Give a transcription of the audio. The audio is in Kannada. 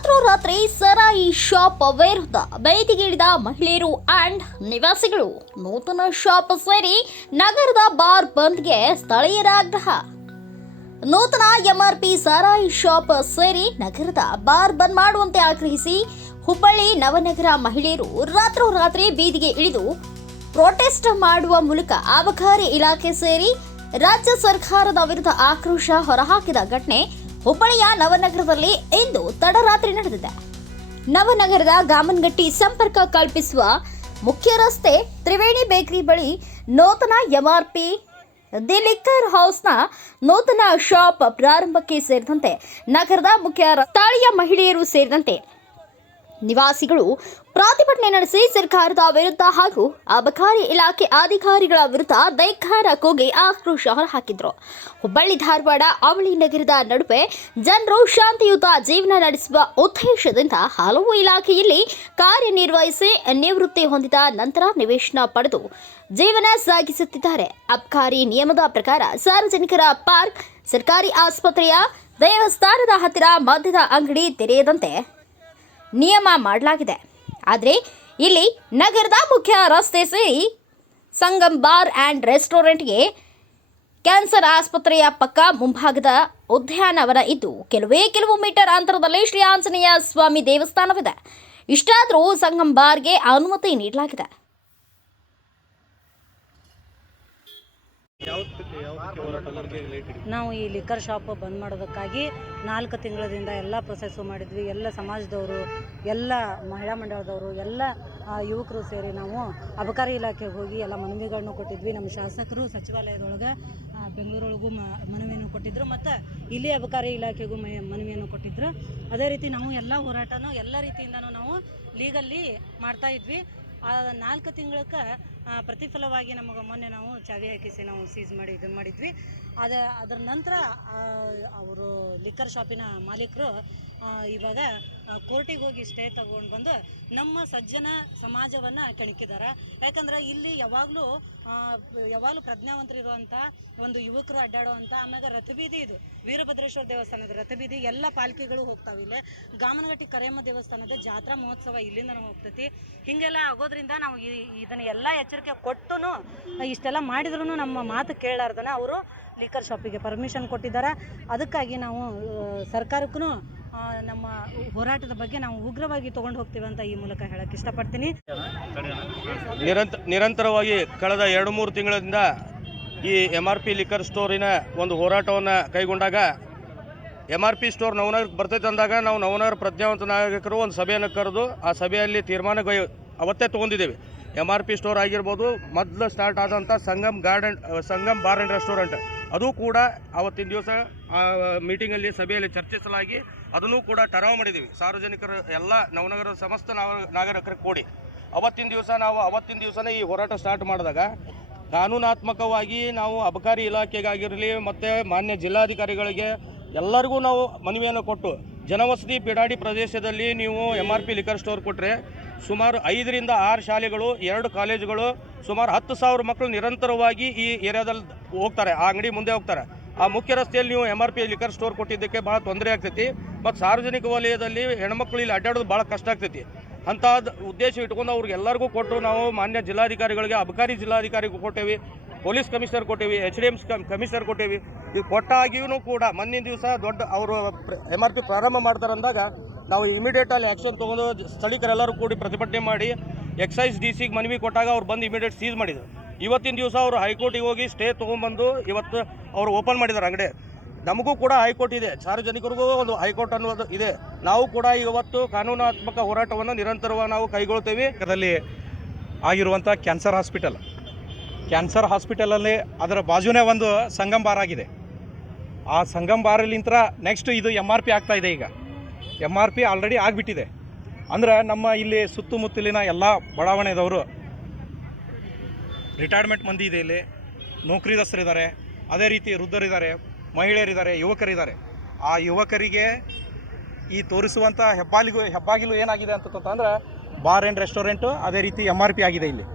ರಾತ್ರೋರಾತ್ರಿ ಸರಾಯಿ ಶಾಪ್ ವಿರುದ್ಧ ಬೀದಿಗಿಳಿದ ಮಹಿಳೆಯರು ಅಂಡ್ ನಿವಾಸಿಗಳು. ನೂತನ ಶಾಪ್ ಸೇರಿ ನಗರದ ಬಾರ್ ಬಂದ್ಗೆ ಸ್ಥಳೀಯರ ಆಗ್ರಹ. ನೂತನ ಎಂಆರ್ಪಿ ಸರಾಯಿ ಶಾಪ್ ಸೇರಿ ನಗರದ ಬಾರ್ ಬಂದ್ ಮಾಡುವಂತೆ ಆಗ್ರಹಿಸಿ ಹುಬ್ಬಳ್ಳಿ ನವನಗರ ಮಹಿಳೆಯರು ರಾತ್ರೋರಾತ್ರಿ ಬೀದಿಗೆ ಇಳಿದು ಪ್ರೊಟೆಸ್ಟ್ ಮಾಡುವ ಮೂಲಕ ಅಬಕಾರಿ ಇಲಾಖೆ ಸೇರಿ ರಾಜ್ಯ ಸರ್ಕಾರದ ವಿರುದ್ಧ ಆಕ್ರೋಶ ಹೊರಹಾಕಿದ ಘಟನೆ ಹುಬ್ಬಳ್ಳಿಯ ನವನಗರದಲ್ಲಿ ಇಂದು ತಡರಾತ್ರಿ ನಡೆದಿದೆ. ನವನಗರದ ಗಾಮನಗಟ್ಟಿ ಸಂಪರ್ಕ ಕಲ್ಪಿಸುವ ಮುಖ್ಯ ರಸ್ತೆ ತ್ರಿವೇಣಿ ಬೇಕರಿ ಬಳಿ ನೂತನ ಎಂಆರ್ಪಿ ದಿ ಲಿಕ್ಕರ್ ಹೌಸ್ನ ನೂತನ ಶಾಪ್ ಪ್ರಾರಂಭಕ್ಕೆ ಸೇರಿದಂತೆ ನಗರದ ಮುಖ್ಯ ಸ್ಥಳೀಯ ಮಹಿಳೆಯರು ಸೇರಿದಂತೆ ನಿವಾಸಿಗಳು ಪ್ರತಿಭಟನೆ ನಡೆಸಿ ಸರ್ಕಾರದ ವಿರುದ್ಧ ಹಾಗೂ ಅಬಕಾರಿ ಇಲಾಖೆ ಅಧಿಕಾರಿಗಳ ವಿರುದ್ಧ ಧಿಕ್ಕಾರ ಕೂಗಿ ಆಕ್ರೋಶ ಹೊರಹಾಕಿದ್ರು. ಹುಬ್ಬಳ್ಳಿ ಧಾರವಾಡ ಅವಳಿ ನಗರದ ನಡುವೆ ಜನರು ಶಾಂತಿಯುತ ಜೀವನ ನಡೆಸುವ ಉದ್ದೇಶದಿಂದ ಹಲವು ಇಲಾಖೆಯಲ್ಲಿ ಕಾರ್ಯನಿರ್ವಹಿಸಿ ನಿವೃತ್ತಿ ಹೊಂದಿದ ನಂತರ ನಿವೇಶನ ಪಡೆದು ಜೀವನ ಸಾಗಿಸುತ್ತಿದ್ದಾರೆ. ಅಬಕಾರಿ ನಿಯಮದ ಪ್ರಕಾರ ಸಾರ್ವಜನಿಕರ ಪಾರ್ಕ್, ಸರ್ಕಾರಿ ಆಸ್ಪತ್ರೆಯ ದೇವಸ್ಥಾನದ ಹತ್ತಿರ ಮದ್ಯದ ಅಂಗಡಿ ತೆರೆಯದಂತೆ ನಿಯಮ ಮಾಡಲಾಗಿದೆ. ಆದರೆ ಇಲ್ಲಿ ನಗರದ ಮುಖ್ಯ ರಸ್ತೆ ಸೇರಿ ಸಂಗಮ್ ಬಾರ್ ಆ್ಯಂಡ್ ರೆಸ್ಟೋರೆಂಟ್ಗೆ ಕ್ಯಾನ್ಸರ್ ಆಸ್ಪತ್ರೆಯ ಪಕ್ಕ ಮುಂಭಾಗದ ಉದ್ಯಾನವನ ಇದ್ದು ಕೆಲವು ಮೀಟರ್ ಅಂತರದಲ್ಲಿ ಶ್ರೀ ಆಂಜನೇಯ ಸ್ವಾಮಿ ದೇವಸ್ಥಾನವಿದೆ. ಇಷ್ಟಾದರೂ ಸಂಗಮ್ ಬಾರ್ಗೆ ಅನುಮತಿ ನೀಡಲಾಗಿದೆ. ನಾವು ಈ ಲಿಕ್ಕರ್ ಶಾಪ್ ಬಂದ್ ಮಾಡೋದಕ್ಕಾಗಿ 4 ತಿಂಗಳಿಂದ ಎಲ್ಲ ಪ್ರೊಸೆಸ್ಸು ಮಾಡಿದ್ವಿ. ಎಲ್ಲ ಸಮಾಜದವರು, ಎಲ್ಲ ಮಹಿಳಾ ಮಂಡಳದವರು, ಎಲ್ಲ ಯುವಕರು ಸೇರಿ ನಾವು ಅಬಕಾರಿ ಇಲಾಖೆಗೆ ಹೋಗಿ ಎಲ್ಲ ಮನವಿಗಳನ್ನು ಕೊಟ್ಟಿದ್ವಿ. ನಮ್ಮ ಶಾಸಕರು ಸಚಿವಾಲಯದೊಳಗೆ ಬೆಂಗಳೂರೊಳಗೂ ಮನವಿಯನ್ನು ಕೊಟ್ಟಿದ್ದರು ಮತ್ತು ಇಲ್ಲಿ ಅಬಕಾರಿ ಇಲಾಖೆಗೂ ಮನವಿಯನ್ನು ಕೊಟ್ಟಿದ್ದರು. ಅದೇ ರೀತಿ ನಾವು ಎಲ್ಲ ಹೋರಾಟನೂ ಎಲ್ಲ ರೀತಿಯಿಂದನೂ ನಾವು ಲೀಗಲ್ಲಿ ಮಾಡ್ತಾ ಇದ್ವಿ. 4 ತಿಂಗಳಕ್ಕೆ ಪ್ರತಿಫಲವಾಗಿ ನಮಗೆ ಮೊನ್ನೆ ನಾವು ಚಾವಿ ಹಾಕಿಸಿ ನಾವು ಸೀಸ್ ಮಾಡಿ ಇದು ಮಾಡಿದ್ವಿ. ಅದರ ನಂತರ ಅವರು ಲಿಕ್ಕರ್ ಶಾಪಿನ ಮಾಲೀಕರು ಇವಾಗ ಕೋರ್ಟಿಗೆ ಹೋಗಿ ಸ್ಟೇ ತಗೊಂಡು ಬಂದು ನಮ್ಮ ಸಜ್ಜನ ಸಮಾಜವನ್ನು ಕೆಣಕಿದ್ದಾರೆ. ಯಾಕಂದ್ರೆ ಇಲ್ಲಿ ಯಾವಾಗಲೂ ಪ್ರಜ್ಞಾವಂತರಿರುವಂಥ ಒಂದು ಯುವಕರು ಅಡ್ಡಾಡುವಂಥ, ಆಮ್ಯಾಗ ರಥಬೀದಿ, ಇದು ವೀರಭದ್ರೇಶ್ವರ ದೇವಸ್ಥಾನದ ರಥಬೀದಿ, ಎಲ್ಲ ಪಾಲ್ಕಿಗಳು ಹೋಗ್ತಾವೆ. ಇಲ್ಲೇ ಗಾಮನಗಟ್ಟಿ ಕರೆಯಮ್ಮ ದೇವಸ್ಥಾನದ ಜಾತ್ರಾ ಮಹೋತ್ಸವ ಇಲ್ಲಿಂದನೂ ಹೋಗ್ತೈತಿ. ಹೀಗೆಲ್ಲ ಆಗೋದ್ರಿಂದ ನಾವು ಇದನ್ನು ಎಲ್ಲ ಎಚ್ಚರಿಕೆ ಕೊಟ್ಟು ಇಷ್ಟೆಲ್ಲ ಮಾಡಿದ್ರೂ ನಮ್ಮ ಮಾತು ಕೇಳಾರ್ದನ ಅವರು ಲಿಕ್ಕರ್ ಶಾಪಿಗೆ ಪರ್ಮಿಷನ್ ಕೊಟ್ಟಿದ್ದಾರೆ. ಅದಕ್ಕಾಗಿ ನಾವು ಸರ್ಕಾರಕ್ಕೂ ನಮ್ಮ ಹೋರಾಟದ ಬಗ್ಗೆ ನಾವು ಉಗ್ರವಾಗಿ ತೊಗೊಂಡು ಹೋಗ್ತೀವಿ ಅಂತ ಈ ಮೂಲಕ ಹೇಳಕ್ಕೆ ಇಷ್ಟಪಡ್ತೀನಿ. ನಿರಂತರವಾಗಿ ಕಳೆದ 2-3 ತಿಂಗಳಿಂದ ಈ MRP ಲಿಕ್ಕರ್ ಸ್ಟೋರಿನ ಒಂದು ಹೋರಾಟವನ್ನು ಕೈಗೊಂಡಾಗ MRP ಸ್ಟೋರ್ ನವನಗರಕ್ಕೆ ಬರ್ತೈತೆ ಅಂದಾಗ ನಾವು ನವನಗರ ಪ್ರಜ್ಞಾವಂತ ನಾಯಕರು ಒಂದು ಸಭೆಯನ್ನು ಕರೆದು ಆ ಸಭೆಯಲ್ಲಿ ತೀರ್ಮಾನ ಅವತ್ತೇ ತೊಗೊಂಡಿದ್ದೇವೆ. MRP ಸ್ಟೋರ್ ಆಗಿರ್ಬೋದು, ಮೊದಲು ಸ್ಟಾರ್ಟ್ ಆದಂಥ ಸಂಗಮ್ ಬಾರ್ ಆ್ಯಂಡ್ ರೆಸ್ಟೋರೆಂಟ್, ಅದು ಕೂಡ ಅವತ್ತಿನ ದಿವಸ ಮೀಟಿಂಗಲ್ಲಿ ಸಭೆಯಲ್ಲಿ ಚರ್ಚಿಸಲಾಗಿ ಅದನ್ನು ಕೂಡ ಟರಾವ್ ಮಾಡಿದ್ದೀವಿ. ಸಾರ್ವಜನಿಕರು ಎಲ್ಲ ನವನಗರದ ಸಮಸ್ತ ನಾಗರಿಕರಿಗೆ ಕೂಡಿ ಅವತ್ತಿನ ದಿವಸನೇ ಈ ಹೋರಾಟ ಸ್ಟಾರ್ಟ್ ಮಾಡಿದಾಗ ಕಾನೂನಾತ್ಮಕವಾಗಿ ನಾವು ಅಬಕಾರಿ ಇಲಾಖೆಗಾಗಿರಲಿ ಮತ್ತು ಮಾನ್ಯ ಜಿಲ್ಲಾಧಿಕಾರಿಗಳಿಗೆ ಎಲ್ಲರಿಗೂ ನಾವು ಮನವಿಯನ್ನು ಕೊಟ್ಟು ಜನವಸತಿ ಪಿಡಾಡಿ ಪ್ರದೇಶದಲ್ಲಿ ನೀವು MRP ಲಿಕ್ಕರ್ ಸ್ಟೋರ್ ಕೊಟ್ಟರೆ ಸುಮಾರು 5 ರಿಂದ 6 ಶಾಲೆಗಳು, 2 ಕಾಲೇಜುಗಳು, ಸುಮಾರು 10,000 ಮಕ್ಕಳು ನಿರಂತರವಾಗಿ ಈ ಏರಿಯಾದಲ್ಲಿ ಹೋಗ್ತಾರೆ, ಆ ಅಂಗಡಿ ಮುಂದೆ ಹೋಗ್ತಾರೆ. ಆ ಮುಖ್ಯ ರಸ್ತೆಯಲ್ಲಿ ನೀವು MRP ಲಿಕ್ಕರ್ ಸ್ಟೋರ್ ಕೊಟ್ಟಿದ್ದಕ್ಕೆ ಭಾಳ ತೊಂದರೆ ಆಗ್ತೈತಿ ಮತ್ತು ಸಾರ್ವಜನಿಕ ವಲಯದಲ್ಲಿ ಹೆಣ್ಮಕ್ಳು ಇಲ್ಲಿ ಅಡ್ಡಾಡೋದು ಭಾಳ ಕಷ್ಟ ಆಗ್ತೈತಿ. ಅಂಥದ್ದು ಉದ್ದೇಶ ಇಟ್ಕೊಂಡು ಅವ್ರಿಗೆ ಎಲ್ಲರಿಗೂ ಕೊಟ್ಟು ನಾವು ಮಾನ್ಯ ಜಿಲ್ಲಾಧಿಕಾರಿಗಳಿಗೆ, ಅಬಕಾರಿ ಜಿಲ್ಲಾಧಿಕಾರಿಗೂ ಕೊಟ್ಟೇವಿ, ಪೊಲೀಸ್ ಕಮಿಷನರ್ ಕೊಟ್ಟೇವಿ, HDMC ಕಮಿಷನರ್ ಕೊಟ್ಟೇವಿ. ಇದು ಕೊಟ್ಟಾಗಿಯೂ ಕೂಡ ಮೊನ್ನಿನ ದಿವಸ ದೊಡ್ಡ ಅವರು MRP ಪ್ರಾರಂಭ ಮಾಡ್ತಾರೆ ಅಂದಾಗ ನಾವು ಇಮಿಡಿಯೇಟಲ್ಲಿ ಆ್ಯಕ್ಷನ್ ತೊಗೊಂಡು ಸ್ಥಳೀಕರೆಲ್ಲರೂ ಕೂಡಿ ಪ್ರತಿಭಟನೆ ಮಾಡಿ ಎಕ್ಸೈಸ್ DCಗೆ ಮನವಿ ಕೊಟ್ಟಾಗ ಅವ್ರು ಬಂದು ಇಮಿಡಿಯೇಟ್ ಸೀಸ್ ಮಾಡಿದರು. ಇವತ್ತಿನ ದಿವಸ ಅವರು ಹೈಕೋರ್ಟಿಗೆ ಹೋಗಿ ಸ್ಟೇ ತೊಗೊಂಡ್ಬಂದು ಇವತ್ತು ಅವರು ಓಪನ್ ಮಾಡಿದ್ದಾರೆ ಅಂಗಡಿ. ನಮಗೂ ಕೂಡ ಹೈಕೋರ್ಟ್ ಇದೆ, ಸಾರ್ವಜನಿಕರಿಗೂ ಒಂದು ಹೈಕೋರ್ಟ್ ಅನ್ನೋದು ಇದೆ. ನಾವು ಕೂಡ ಇವತ್ತು ಕಾನೂನಾತ್ಮಕ ಹೋರಾಟವನ್ನು ನಿರಂತರವಾಗಿ ನಾವು ಕೈಗೊಳ್ತೇವೆ. ಅದರಲ್ಲಿ ಆಗಿರುವಂಥ ಕ್ಯಾನ್ಸರ್ ಹಾಸ್ಪಿಟಲಲ್ಲಿ ಅದರ ಬಾಜುನೇ ಒಂದು ಸಂಗಮ್ ಬಾರ್ ಆಗಿದೆ. ಆ ಸಂಗಮ್ ಬಾರಲ್ಲಿಂತ ನೆಕ್ಸ್ಟ್ ಇದು MRP ಆಗ್ತಾ ಇದೆ. ಈಗ MRP ಆಲ್ರೆಡಿ ಆಗಿಬಿಟ್ಟಿದೆ. ಅಂದರೆ ನಮ್ಮ ಇಲ್ಲಿ ಸುತ್ತಮುತ್ತಲಿನ ಎಲ್ಲ ಬಡಾವಣೆದವರು, ರಿಟೈರ್ಮೆಂಟ್ ಮಂದಿ ಇದೆ, ಇಲ್ಲಿ ನೌಕರಿದಸ್ಥರಿದ್ದಾರೆ, ಅದೇ ರೀತಿ ವೃದ್ಧರಿದ್ದಾರೆ, ಮಹಿಳೆಯರಿದ್ದಾರೆ, ಯುವಕರಿದ್ದಾರೆ. ಆ ಯುವಕರಿಗೆ ಈ ತೋರಿಸುವಂಥ ಹೆಬ್ಬಾಗಿಲು ಏನಾಗಿದೆ ಅಂತಂದ್ರೆ ಬಾರ್ ಆ್ಯಂಡ್ ರೆಸ್ಟೋರೆಂಟು, ಅದೇ ರೀತಿ MRP ಆಗಿದೆ ಇಲ್ಲಿ.